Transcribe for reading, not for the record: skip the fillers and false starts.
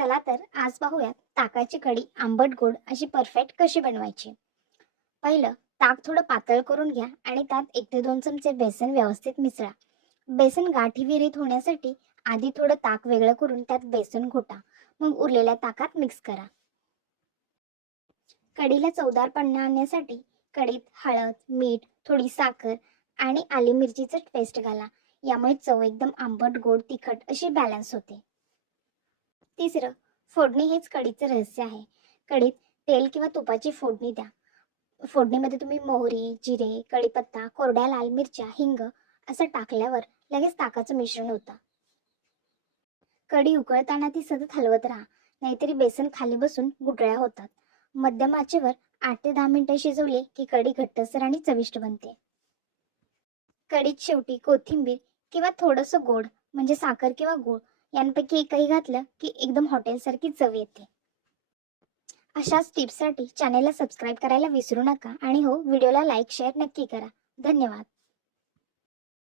चला तर आज पाहूयात ताकाची कढी आंबट गोड अशी परफेक्ट कशी बनवायची. पहिलं ताक थोडं पातळ करून घ्या आणि त्यात 1 ते 2 चमचे बेसन व्यवस्थित मिसळा. बेसन गाठी विरहित होण्यासाठी आधी थोडं ताक वेगळं करून त्यात बेसन घोटा. मग उरलेल्या ताकात मिक्स करा. कढीला चवदारपणा आणण्यासाठी कढीत हळद, मीठ, थोडी साखर आणि आली मिरचीचं पेस्ट घाला. यामुळे चव एकदम आंबट गोड तिखट अशी बॅलन्स होते. तिसरं, फोडणी हेच कढीचं रहस्य आहे. कढीत तेल किंवा तुपाची फोडणी द्या. फोडणीमध्ये तुम्ही मोहरी, जिरे, कढीपत्ता, कोरड्या लाल मिरच्या, हिंग असं टाकल्यावर लगेच ताकाचं मिश्रण होतं. कढी उकळताना ती सतत हलवत राहा, नाहीतरी बेसन खाली बसून गुठळ्या होतात. मध्यम आचेवर 8 ते 10 मिनिटं शिजवली की कढी घट्टसर आणि चविष्ट बनते. कढीत शेवटी कोथिंबीर किंवा थोडंसं गोड म्हणजे साखर किंवा गूळ यांपैकी एकही घातलं की एकदम हॉटेलसारखी चव येते. अशाच टिप्ससाठी चॅनेलला सबस्क्राईब करायला विसरू नका आणि हो, व्हिडिओला लाईक शेअर नक्की करा. धन्यवाद.